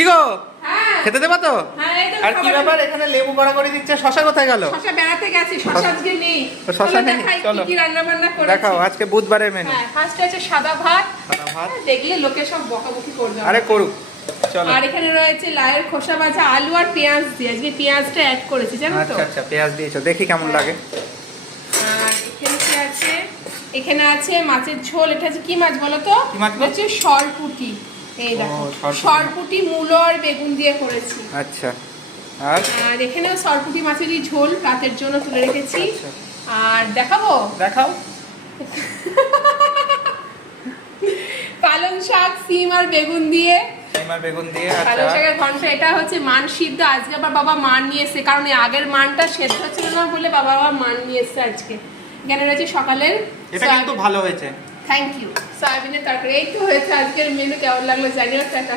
কি গো হ্যাঁ খেতে দেবা তো? হ্যাঁ এই তো আর কি ব্যাপার এখানে লেবু গড়া করে দিচ্ছে, শশা কোথায় গেল? শশা বেড়াতে গেছে, শশা আজকে নেই। শশা নেই, দেখাই চলো কি রান্না বান্না করেছি। দেখাও আজকে বুধবারের মেনু। হ্যাঁ ফার্স্টে আছে সাদা ভাত। সাদা ভাত। দেখলে লোকে সব বকাবকি করবে। আরে করুক, চলো। আর এখানে রয়েছে লাউয়ের খোসা ভাজা, আলু আর পেঁয়াজ দিয়ে। আজকে পেঁয়াজটা অ্যাড করেছি জানো তো। আচ্ছা আচ্ছা, পেঁয়াজ দিয়েছো, দেখি কেমন লাগে। আর এখানে কি আছে? এখানে আছে মাছের ঝোল। এটা হচ্ছে কি মাছ বলো তো? কি মাছ? হচ্ছে সরপুঁটি। এই দেখো সরপুঁটি, মূলো আর বেগুন দিয়ে করেছি। আচ্ছা, আর আর এখানেও সরপুঁটি মাছেরই ঝোল রাতের জন্য তুলে রেখেছি। আচ্ছা। আর দেখাবো, দেখাও। পালং শাক, সিম আর বেগুন দিয়ে। সিমার বেগুন দিয়ে। পালং আচ্ছা, শাকের ঘন্ট। এটা হচ্ছে মান সিদ্ধ। আজকে আবার বাবা মান নিয়ে এসছে, কারণ এই আগের মানটা সেদ্ধ ছিল না বলে বাবা আবার মান নিয়ে এসছে আজকে। এখানে রয়েছে সকালের। এটা কিন্তু ভালো হয়েছে। Thank you. সয়াবিনের তরকারি। এই তো হয়েছে আজকের মেনু। কেমন লাগলো জানিও। টাটা।